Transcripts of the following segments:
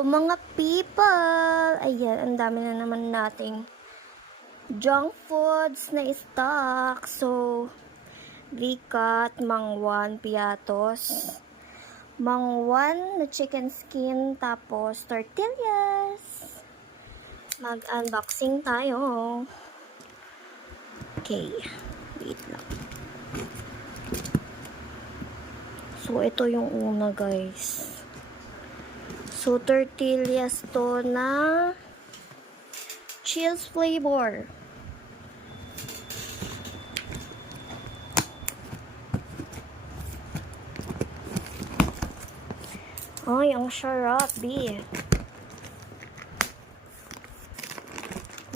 Mga people, ayan, ang dami na naman nating junk foods na stock. So, Vikat, Mangwan, Piatos, Mangwan na chicken skin, tapos tortillas. Mag-unboxing tayo. Okay, wait lang. So, ito yung una, guys. So, tortillas to na cheese flavor. Ay, ang sarap, B.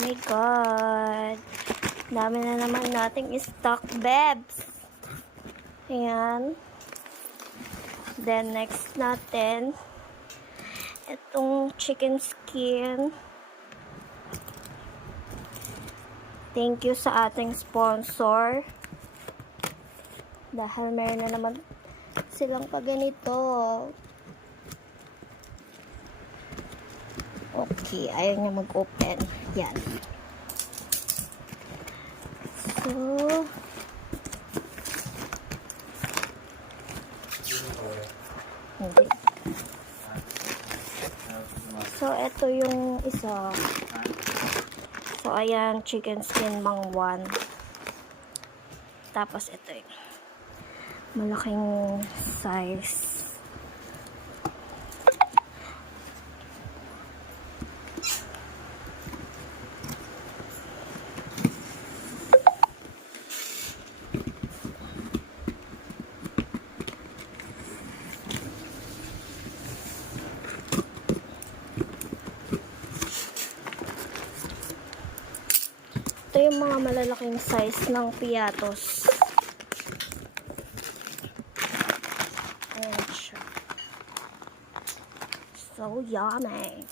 My God. Dami na naman nating stock, bebs. Ayan. Then, next natin, itong chicken skin. Thank you sa ating sponsor. Dahil meron na naman silang paganito. Okay, ayaw niya mag-open. Yan. So, hindi. So, ito yung isa. So, ayan, chicken skin Mangwan. Tapos, ito yung malaking size. Ito yung mga malalaking size ng Piatos. Ayan siya. So yummy.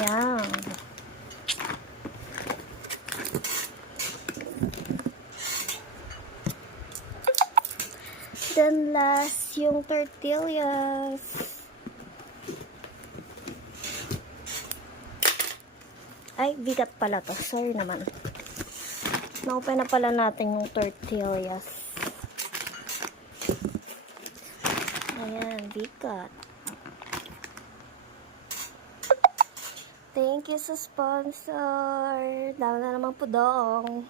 Ayan. Then last, yung tortillas. Ay, bigat pala to. Sorry naman. Na-open na pala natin yung tortillas. Ayan, bigat. Thank you sa sponsor. Dami na naman po dong.